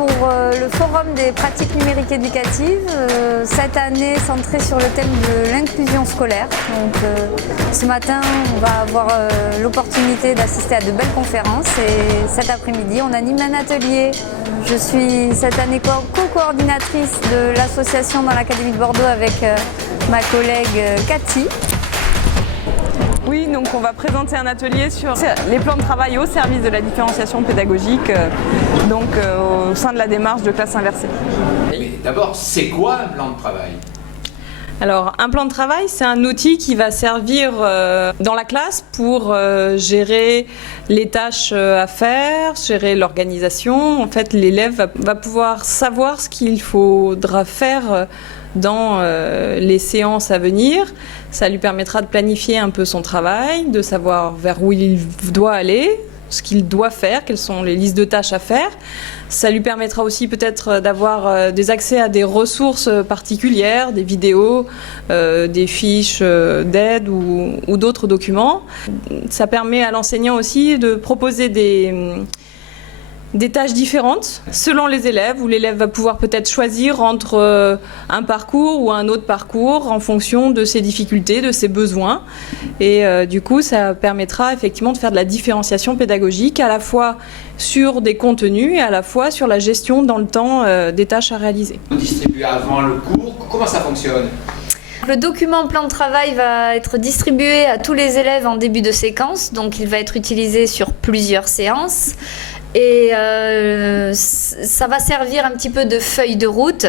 pour le Forum des pratiques numériques éducatives, cette année centrée sur le thème de l'inclusion scolaire. Donc, ce matin, on va avoir l'opportunité d'assister à de belles conférences et cet après-midi, on anime un atelier. Je suis cette année co-coordinatrice de l'association dans l'Académie de Bordeaux avec ma collègue Cathy. Oui, donc on va présenter un atelier sur les plans de travail au service de la différenciation pédagogique, au sein de la démarche de classe inversée. Mais d'abord, c'est quoi un plan de travail ? Alors, un plan de travail, c'est un outil qui va servir dans la classe pour gérer les tâches à faire, gérer l'organisation. En fait, l'élève va pouvoir savoir ce qu'il faudra faire dans les séances à venir. Ça lui permettra de planifier un peu son travail, de savoir vers où il doit aller, ce qu'il doit faire, quelles sont les listes de tâches à faire. Ça lui permettra aussi peut-être d'avoir des accès à des ressources particulières, des vidéos, des fiches d'aide ou d'autres documents. Ça permet à l'enseignant aussi de proposer des tâches différentes selon les élèves, où l'élève va pouvoir peut-être choisir entre un parcours ou un autre parcours en fonction de ses difficultés, de ses besoins. Et du coup, ça permettra effectivement de faire de la différenciation pédagogique à la fois sur des contenus et à la fois sur la gestion dans le temps des tâches à réaliser. Vous distribuez avant le cours, comment ça fonctionne ? Le document plan de travail va être distribué à tous les élèves en début de séquence, donc il va être utilisé sur plusieurs séances. Et ça va servir un petit peu de feuille de route.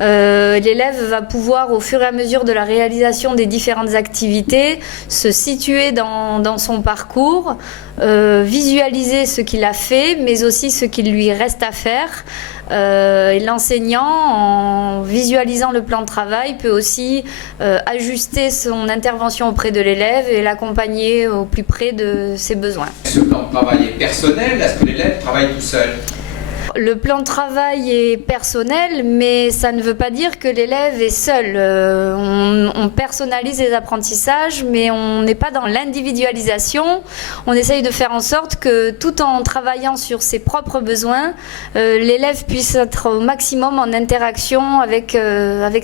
L'élève va pouvoir, au fur et à mesure de la réalisation des différentes activités, se situer dans son parcours, visualiser ce qu'il a fait, mais aussi ce qu'il lui reste à faire. Et l'enseignant, en visualisant le plan de travail, peut aussi ajuster son intervention auprès de l'élève et l'accompagner au plus près de ses besoins. Ce plan de travail est personnel, est-ce que l'élève travaille tout seul ? Le plan de travail est personnel, mais ça ne veut pas dire que l'élève est seul. On personnalise les apprentissages, mais on n'est pas dans l'individualisation. On essaye de faire en sorte que, tout en travaillant sur ses propres besoins, l'élève puisse être au maximum en interaction avec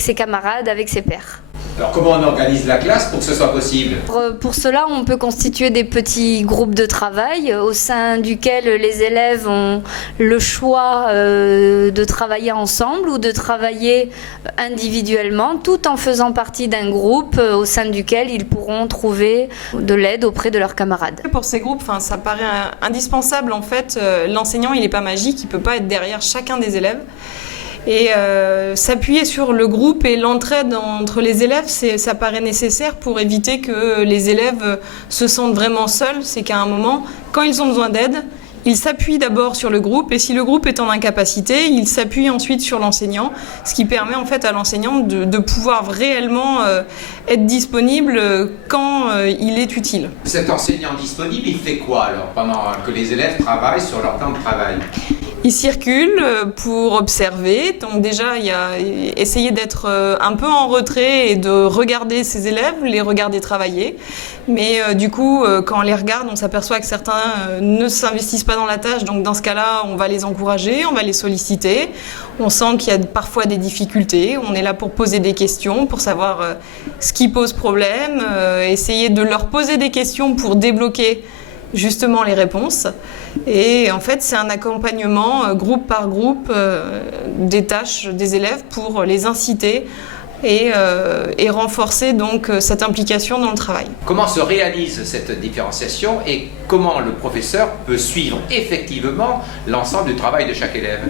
ses camarades, avec ses pairs. Alors comment on organise la classe pour que ce soit possible ? Pour cela, on peut constituer des petits groupes de travail au sein duquel les élèves ont le choix de travailler ensemble ou de travailler individuellement, tout en faisant partie d'un groupe au sein duquel ils pourront trouver de l'aide auprès de leurs camarades. Pour ces groupes, ça paraît indispensable en fait. L'enseignant, il n'est pas magique, il ne peut pas être derrière chacun des élèves. Et s'appuyer sur le groupe et l'entraide entre les élèves, ça paraît nécessaire pour éviter que les élèves se sentent vraiment seuls. C'est qu'à un moment, quand ils ont besoin d'aide, ils s'appuient d'abord sur le groupe et si le groupe est en incapacité, ils s'appuient ensuite sur l'enseignant, ce qui permet en fait à l'enseignant de pouvoir réellement être disponible quand il est utile. Cet enseignant disponible, il fait quoi alors pendant que les élèves travaillent sur leur plan de travail ? Il circule pour observer, donc déjà il y a essayer d'être un peu en retrait et de regarder ses élèves, les regarder travailler. Mais du coup, quand on les regarde, on s'aperçoit que certains ne s'investissent pas dans la tâche, donc dans ce cas-là, on va les encourager, on va les solliciter. On sent qu'il y a parfois des difficultés, on est là pour poser des questions, pour savoir ce qui pose problème, essayer de leur poser des questions pour débloquer justement les réponses. Et en fait, c'est un accompagnement groupe par groupe des tâches des élèves pour les inciter et renforcer donc cette implication dans le travail. Comment se réalise cette différenciation et comment le professeur peut suivre effectivement l'ensemble du travail de chaque élève ?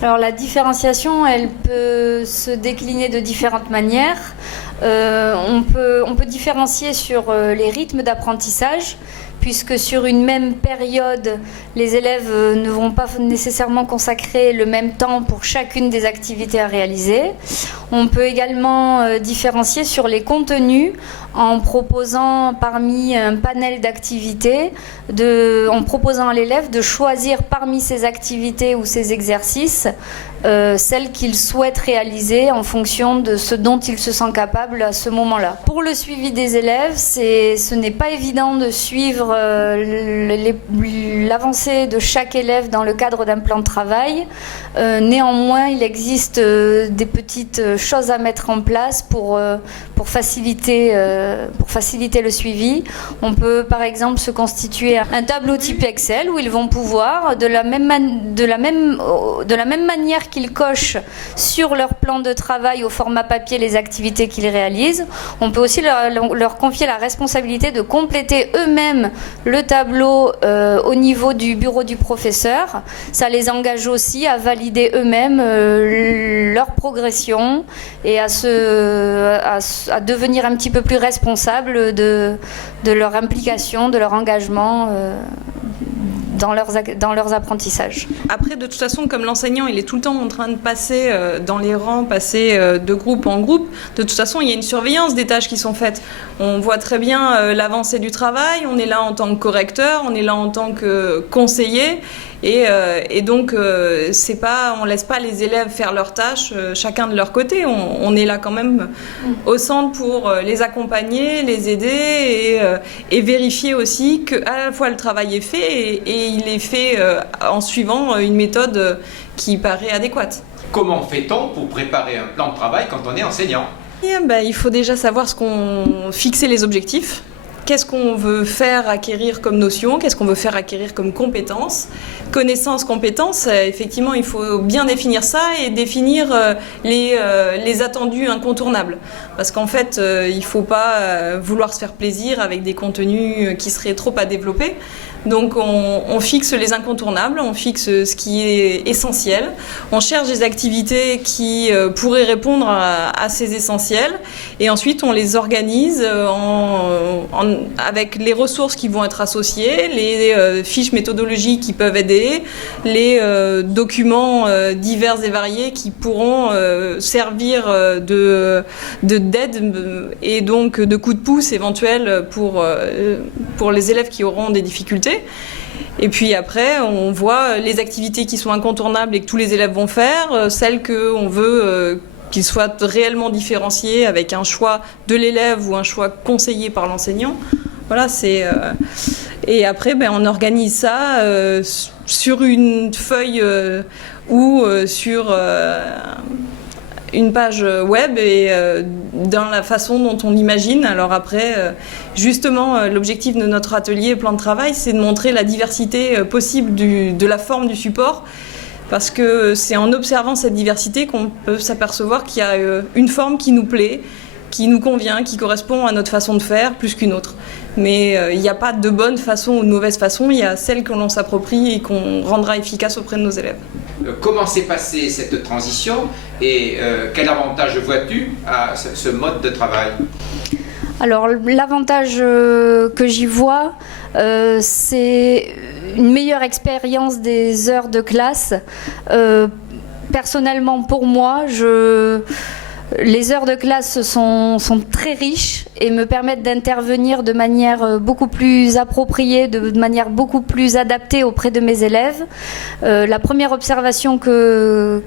Alors la différenciation, elle peut se décliner de différentes manières. On peut différencier sur les rythmes d'apprentissage, puisque sur une même période, les élèves ne vont pas nécessairement consacrer le même temps pour chacune des activités à réaliser. On peut également différencier sur les contenus en proposant parmi un panel d'activités, en proposant à l'élève de choisir parmi ses activités ou ses exercices celle qu'ils souhaitent réaliser en fonction de ce dont ils se sentent capables à ce moment-là. Pour le suivi des élèves, ce n'est pas évident de suivre l'avancée de chaque élève dans le cadre d'un plan de travail. Néanmoins, il existe des petites choses à mettre en place pour faciliter le suivi. On peut par exemple se constituer un tableau type Excel où ils vont pouvoir, de la même manière qu'ils cochent sur leur plan de travail au format papier les activités qu'ils réalisent, on peut aussi leur confier la responsabilité de compléter eux-mêmes le tableau au niveau du bureau du professeur. Ça les engage aussi à valider eux-mêmes leur progression et à devenir un petit peu plus responsables de leur implication, de leur engagement dans leurs apprentissages. Après, de toute façon, comme l'enseignant, il est tout le temps en train de passer dans les rangs, passer de groupe en groupe, de toute façon, il y a une surveillance des tâches qui sont faites. On voit très bien l'avancée du travail, on est là en tant que correcteur, on est là en tant que conseiller, et donc, c'est pas, on laisse pas les élèves faire leurs tâches chacun de leur côté. On est là quand même au centre pour les accompagner, les aider et vérifier aussi que à la fois le travail est fait et il est fait en suivant une méthode qui paraît adéquate. Comment fait-on pour préparer un plan de travail quand on est enseignant ? Il faut déjà savoir fixer les objectifs. Qu'est-ce qu'on veut faire acquérir comme notion? Qu'est-ce qu'on veut faire acquérir comme compétence? Connaissance, compétence, effectivement, il faut bien définir ça et définir les attendus incontournables. Parce qu'en fait, il ne faut pas vouloir se faire plaisir avec des contenus qui seraient trop à développer. Donc on fixe les incontournables, on fixe ce qui est essentiel, on cherche des activités qui pourraient répondre à ces essentiels et ensuite on les organise avec les ressources qui vont être associées, les fiches méthodologiques qui peuvent aider, les documents divers et variés qui pourront servir d'aide et donc de coup de pouce éventuel pour les élèves qui auront des difficultés. Et puis après, on voit les activités qui sont incontournables et que tous les élèves vont faire, celles qu'on veut qu'ils soient réellement différenciés avec un choix de l'élève ou un choix conseillé par l'enseignant. Voilà, et après, on organise ça sur une feuille ou sur une page web et dans la façon dont on l'imagine. Alors après, justement, l'objectif de notre atelier plan de travail, c'est de montrer la diversité possible de la forme du support, parce que c'est en observant cette diversité qu'on peut s'apercevoir qu'il y a une forme qui nous plaît, qui nous convient, qui correspond à notre façon de faire plus qu'une autre. Mais il n'y a pas de bonne façon ou de mauvaise façon, il y a celle que l'on s'approprie et qu'on rendra efficace auprès de nos élèves. Comment s'est passée cette transition et quel avantage vois-tu à ce mode de travail ? Alors l'avantage que j'y vois, c'est une meilleure expérience des heures de classe. Personnellement pour moi, les heures de classe sont très riches et me permettent d'intervenir de manière beaucoup plus appropriée, de manière beaucoup plus adaptée auprès de mes élèves. La première observation que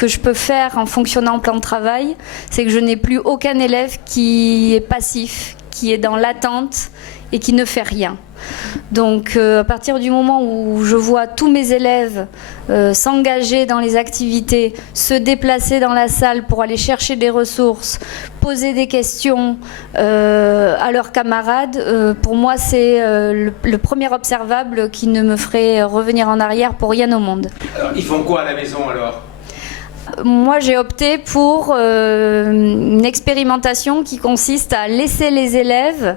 je peux faire en fonctionnant en plan de travail, c'est que je n'ai plus aucun élève qui est passif, qui est dans l'attente et qui ne fait rien. Donc à partir du moment où je vois tous mes élèves s'engager dans les activités, se déplacer dans la salle pour aller chercher des ressources, poser des questions à leurs camarades, pour moi c'est le premier observable qui ne me ferait revenir en arrière pour rien au monde. Alors, ils font quoi à la maison alors ? Moi, j'ai opté pour une expérimentation qui consiste à laisser les élèves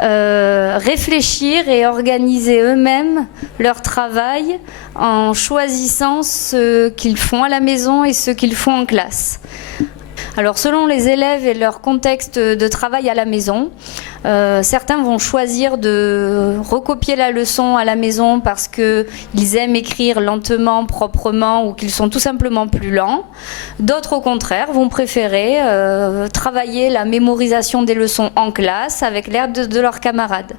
réfléchir et organiser eux-mêmes leur travail en choisissant ce qu'ils font à la maison et ce qu'ils font en classe. Alors selon les élèves et leur contexte de travail à la maison, certains vont choisir de recopier la leçon à la maison parce qu'ils aiment écrire lentement, proprement ou qu'ils sont tout simplement plus lents. D'autres au contraire vont préférer travailler la mémorisation des leçons en classe avec l'aide de leurs camarades.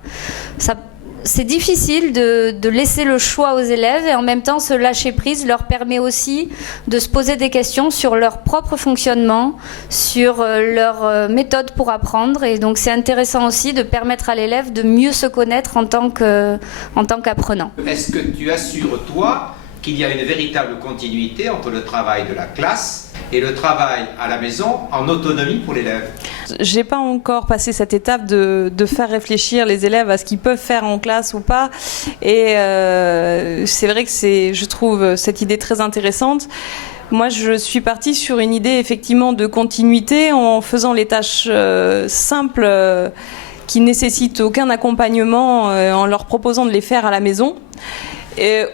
c'est difficile de laisser le choix aux élèves et en même temps ce lâcher prise leur permet aussi de se poser des questions sur leur propre fonctionnement, sur leur méthode pour apprendre et donc c'est intéressant aussi de permettre à l'élève de mieux se connaître en tant qu'apprenant. Est-ce que tu assures toi qu'il y a une véritable continuité entre le travail de la classe et le travail à la maison en autonomie pour l'élève? J'ai pas encore passé cette étape de faire réfléchir les élèves à ce qu'ils peuvent faire en classe ou pas. Et c'est vrai que je trouve cette idée très intéressante. Moi, je suis partie sur une idée effectivement de continuité en faisant les tâches simples qui nécessitent aucun accompagnement en leur proposant de les faire à la maison.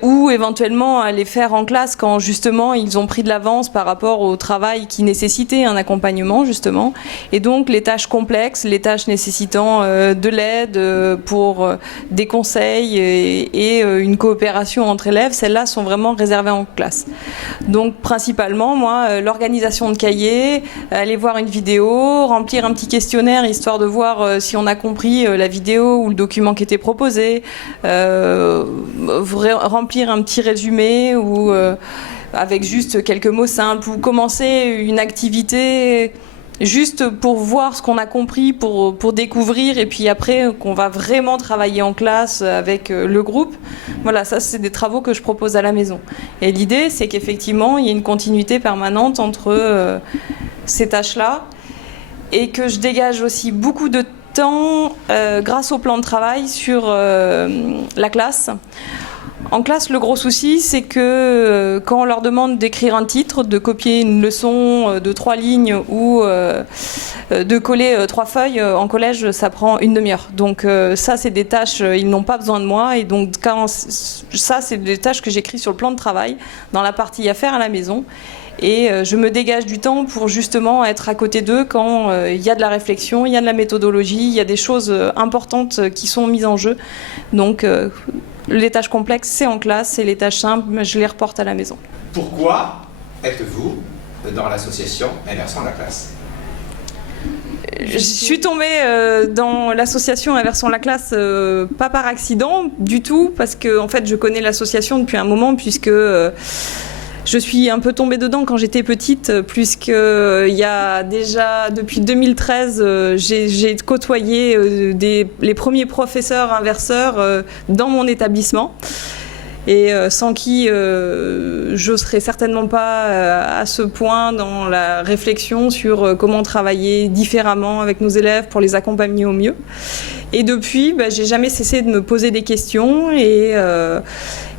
Ou éventuellement à les faire en classe quand justement ils ont pris de l'avance par rapport au travail qui nécessitait un accompagnement justement. Et donc les tâches complexes, les tâches nécessitant de l'aide pour des conseils et une coopération entre élèves, celles-là sont vraiment réservées en classe. Donc principalement moi l'organisation de cahiers, aller voir une vidéo, remplir un petit questionnaire histoire de voir si on a compris la vidéo ou le document qui était proposé, remplir un petit résumé ou avec juste quelques mots simples ou commencer une activité juste pour voir ce qu'on a compris, pour découvrir et puis après qu'on va vraiment travailler en classe avec le groupe. Voilà, ça c'est des travaux que je propose à la maison. Et l'idée c'est qu'effectivement il y ait une continuité permanente entre ces tâches-là et que je dégage aussi beaucoup de temps grâce au plan de travail sur la classe. En classe, le gros souci, c'est que quand on leur demande d'écrire un titre, de copier une leçon de 3 lignes ou de coller 3 feuilles, en collège, ça prend une demi-heure. Donc ça, c'est des tâches, ils n'ont pas besoin de moi. Et donc ça, c'est des tâches que j'écris sur le plan de travail, dans la partie à faire à la maison. Et je me dégage du temps pour justement être à côté d'eux quand il y a de la réflexion, il y a de la méthodologie, il y a des choses importantes qui sont mises en jeu. Donc les tâches complexes, c'est en classe, et les tâches simples, je les reporte à la maison. Pourquoi êtes-vous dans l'association Inversons la classe? Je suis tombée dans l'association Inversons la classe pas par accident du tout, parce que en fait, je connais l'association depuis un moment, puisque je suis un peu tombée dedans quand j'étais petite, puisque il y a déjà depuis 2013, j'ai côtoyé les premiers professeurs inverseurs dans mon établissement. Et sans qui je serais certainement pas à ce point dans la réflexion sur comment travailler différemment avec nos élèves pour les accompagner au mieux. Et depuis, j'ai jamais cessé de me poser des questions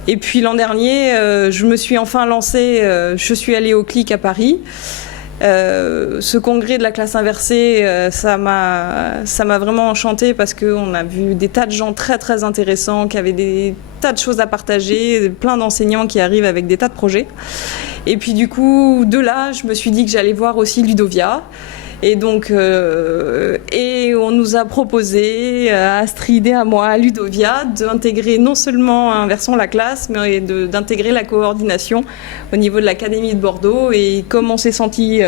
et puis l'an dernier, je me suis enfin lancée, je suis allée au CLIC à Paris. Ce congrès de la classe inversée, ça m'a vraiment enchantée parce qu'on a vu des tas de gens très très intéressants qui avaient des tas de choses à partager, plein d'enseignants qui arrivent avec des tas de projets. Et puis du coup, de là, je me suis dit que j'allais voir aussi Ludovia. Et donc, et on nous a proposé, à Astrid et à moi, à Ludovia, d'intégrer non seulement Inversons la classe, mais d'intégrer la coordination au niveau de l'Académie de Bordeaux. Et comme on s'est senti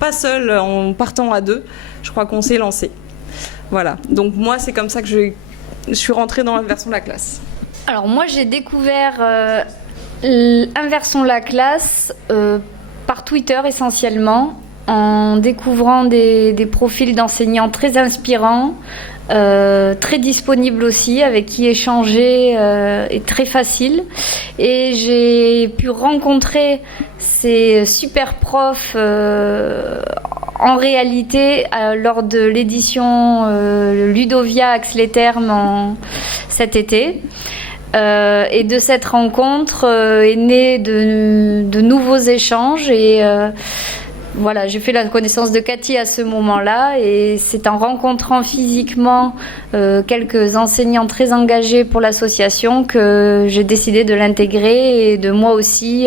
pas seul en partant à deux, je crois qu'on s'est lancé. Voilà. Donc moi, c'est comme ça que je suis rentrée dans Inversons la classe. Alors moi, j'ai découvert Inversons la classe par Twitter essentiellement, en découvrant des profils d'enseignants très inspirants, très disponibles aussi, avec qui échanger est très facile. Et j'ai pu rencontrer ces super profs en réalité lors de l'édition Ludovia Axe les Termes cet été. Et de cette rencontre est né de nouveaux échanges et voilà, j'ai fait la connaissance de Cathy à ce moment-là et c'est en rencontrant physiquement quelques enseignants très engagés pour l'association que j'ai décidé de l'intégrer et de moi aussi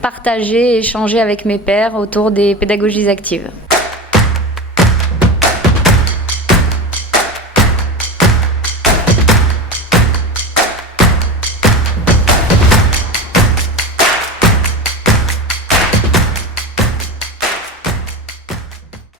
partager et échanger avec mes pairs autour des pédagogies actives.